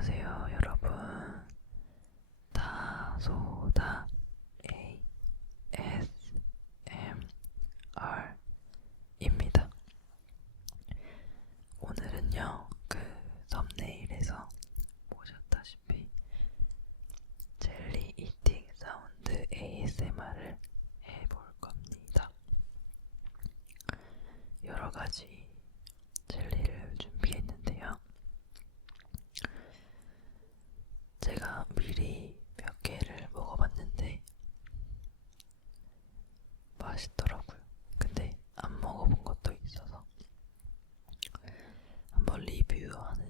안녕하세요, 여러분. 다소 맛있더라고요. 근데 안 먹어본 것도 있어서 한번 리뷰하는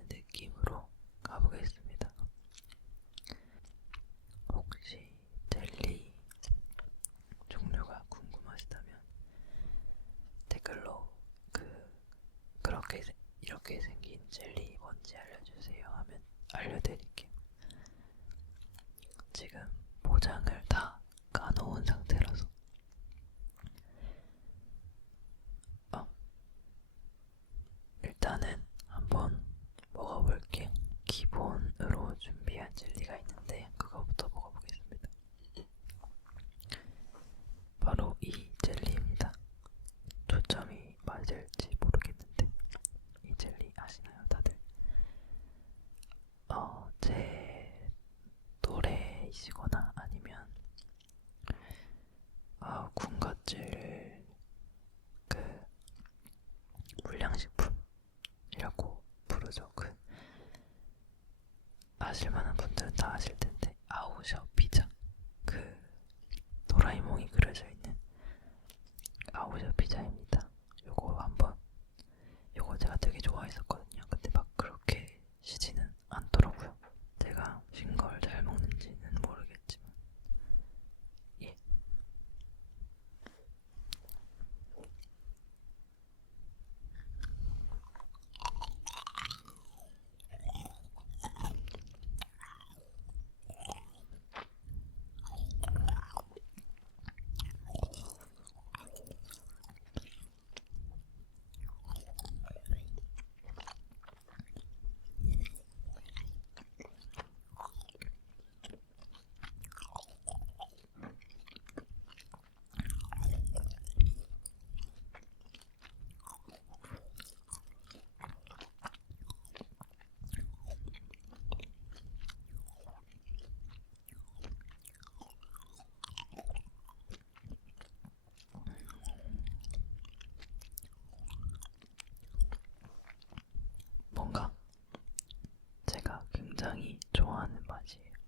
아실만한 분들은 다 아실 텐데 아우샤 피자 그 도라이몽이 그려져 있는 아우샤 피자입니다. 요거 한번 요거 제가 되게 좋아했었거든요. 굉장히 좋아하는 맛이에요.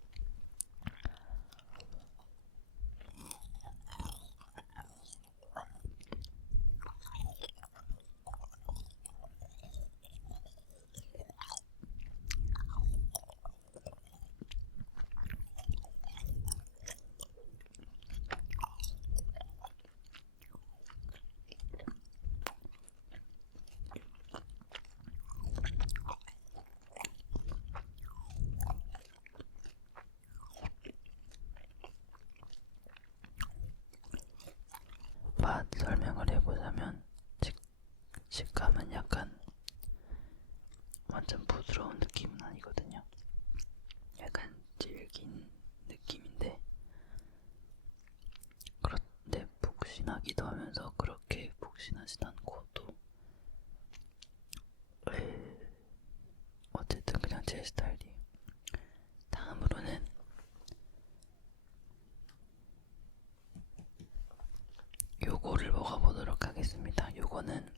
能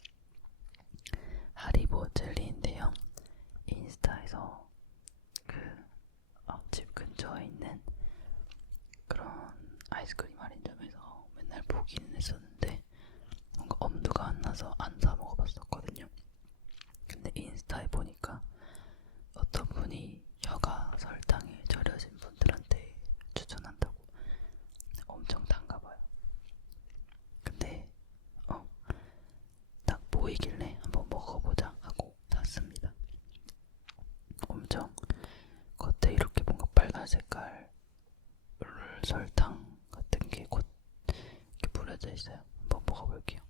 감정 겉에 이렇게 뭔가 빨간 색깔 설탕 같은 게 곧 이렇게 뿌려져 있어요. 한번 먹어볼게요.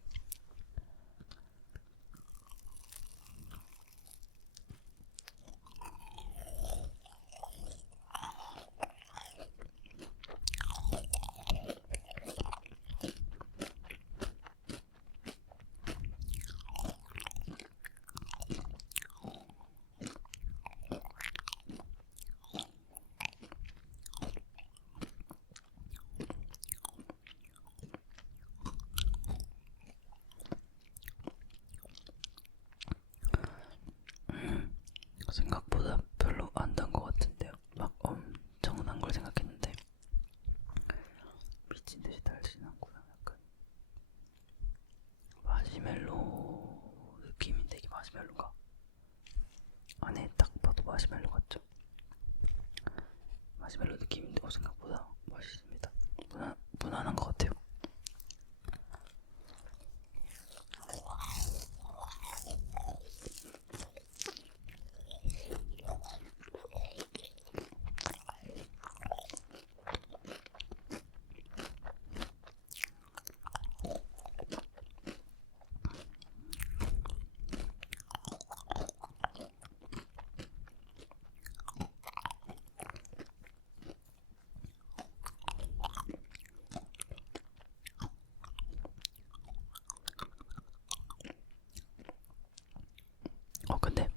어, 근데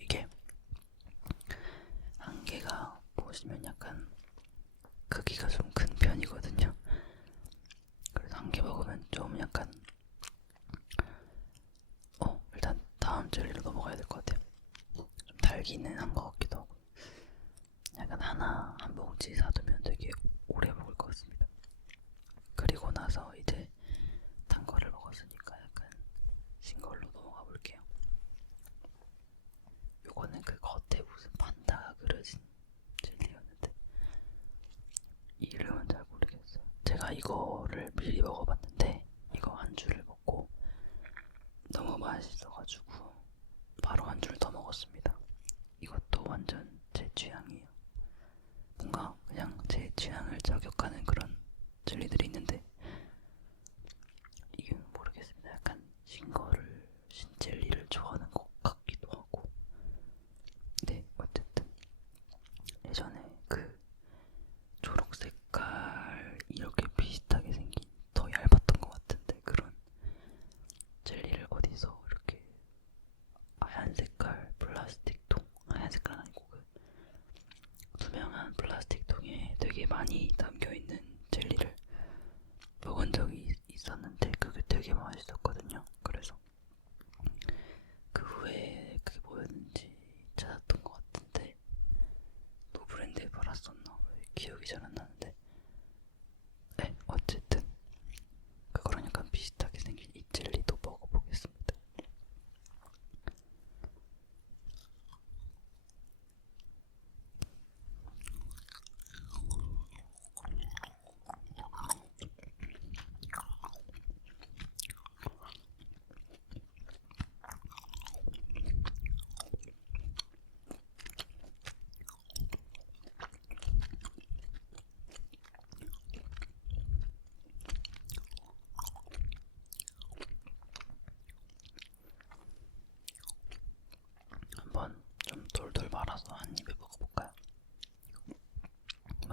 이게 한 개가 보시면 약간 크기가 좀 이거를 미리 먹어봤는데 이거 한 줄을 먹고 너무 맛있어가지고 바로 한 줄 더 먹었습니다. 이것도 완전 제 취향이에요. 뭔가 그냥 제 취향을 자극하는 그런 젤리들이 있는데 많이 담겨 있는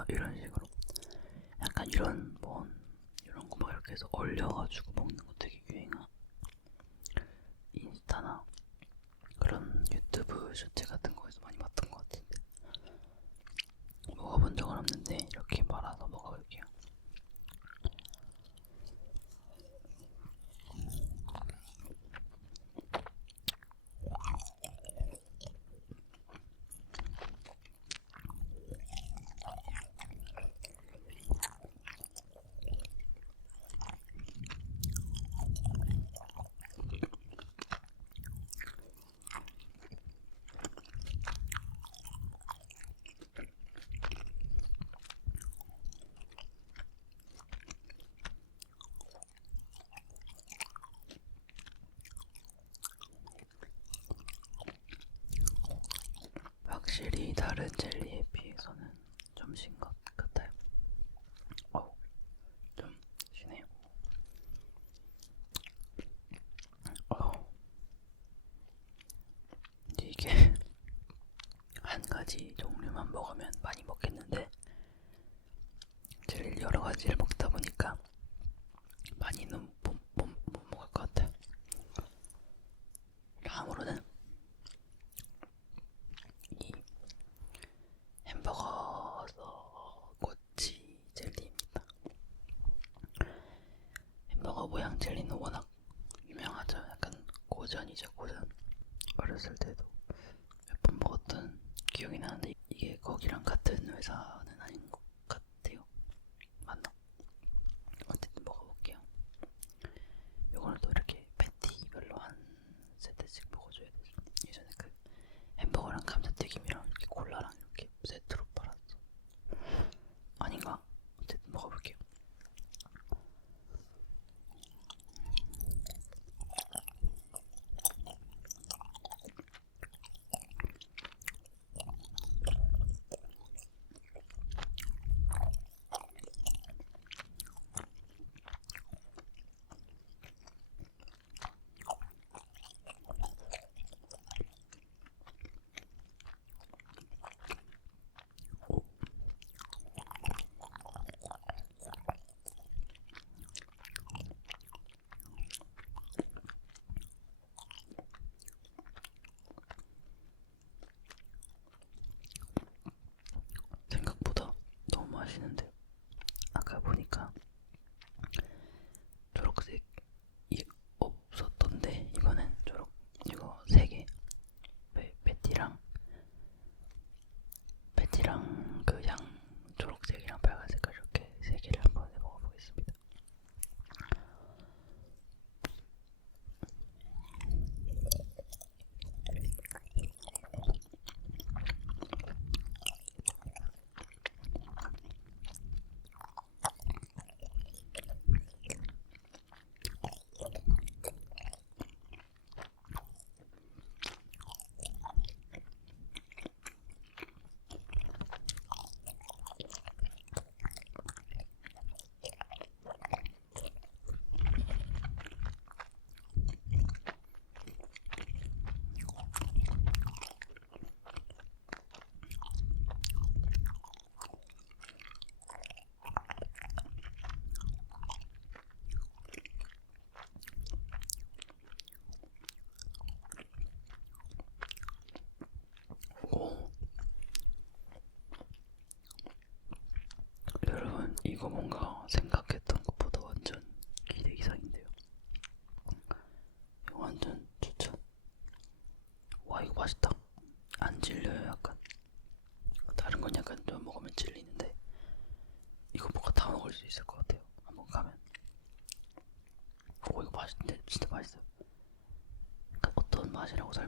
이런 식으로 약간 이런 뭐 이런 거막 이렇게 해서 얼려가지고 먹는 거 되게 유행한 인스타나 그런 유튜브 쇼츠 같은 거에서 많이 봤던 것 같은데 먹어본 적은 없는데 이렇게 말아서 먹어볼게요. 다른 젤리에 비해서는 좀 신 것 같아요. 좀 시네요. 어우, 이게 한 가지 종류만 먹으면 많이 먹겠는데 젤리 여러 가지를 먹다 보니까 많이는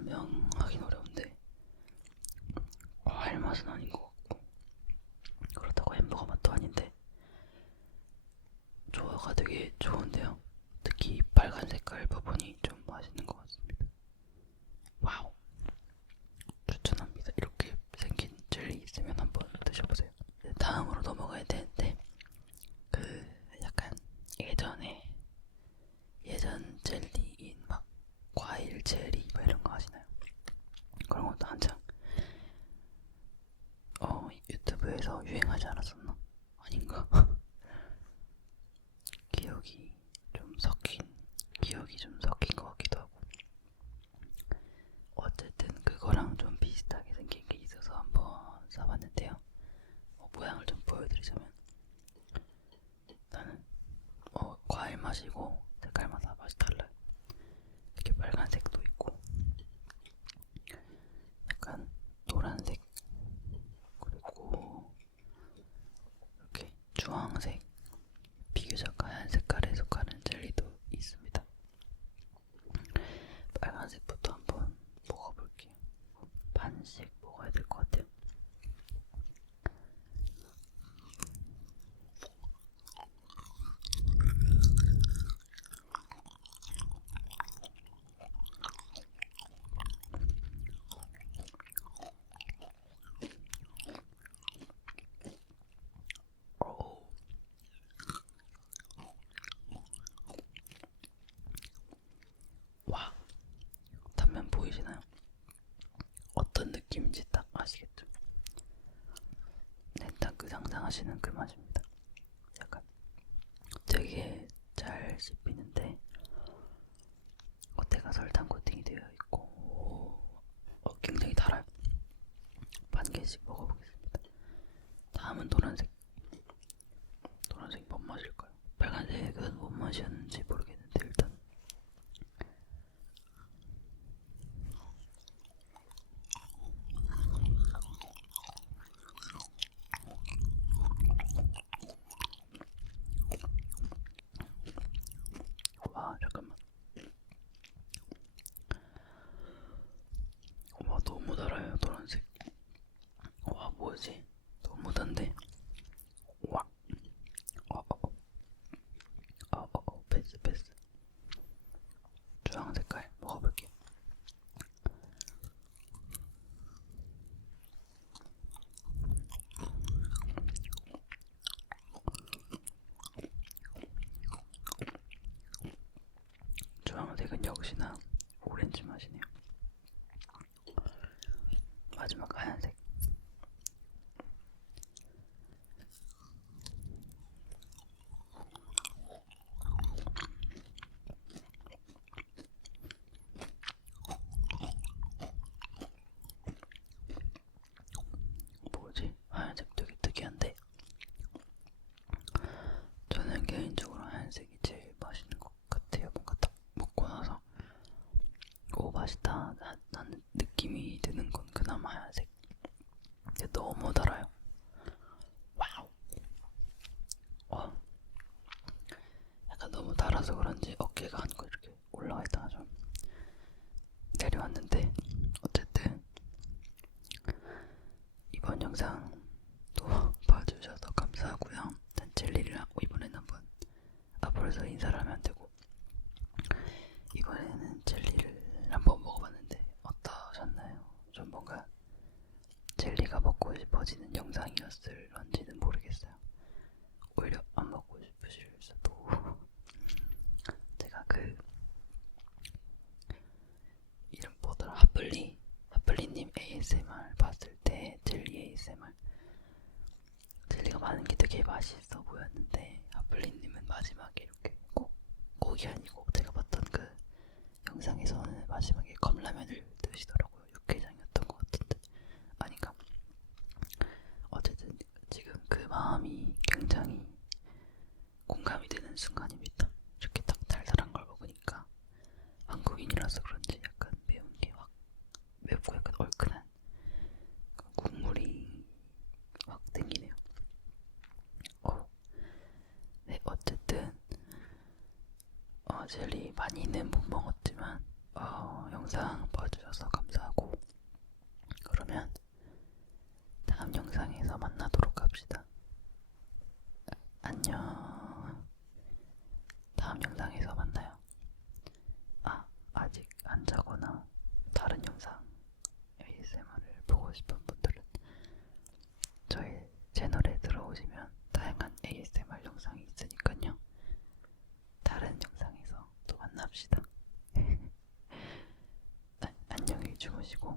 没有。 마시는 그 맛입니다. しただっ 제가 먹고 싶어지는 영상이었을런지는 모르겠어요. 오히려 안 먹고 싶으실수도. 제가 그 이름 보더라? 핫플리 핫플리님 ASMR 봤을 때 젤리 ASMR 젤리가 많은 게 되게 맛있어 보였는데 핫플리님은 마지막에 이렇게 꼭 고기 아니고 제가 봤던 그 영상에서는 마지막에 컵라면을 마음이 굉장히 공감이 되는 순간입니다. 아,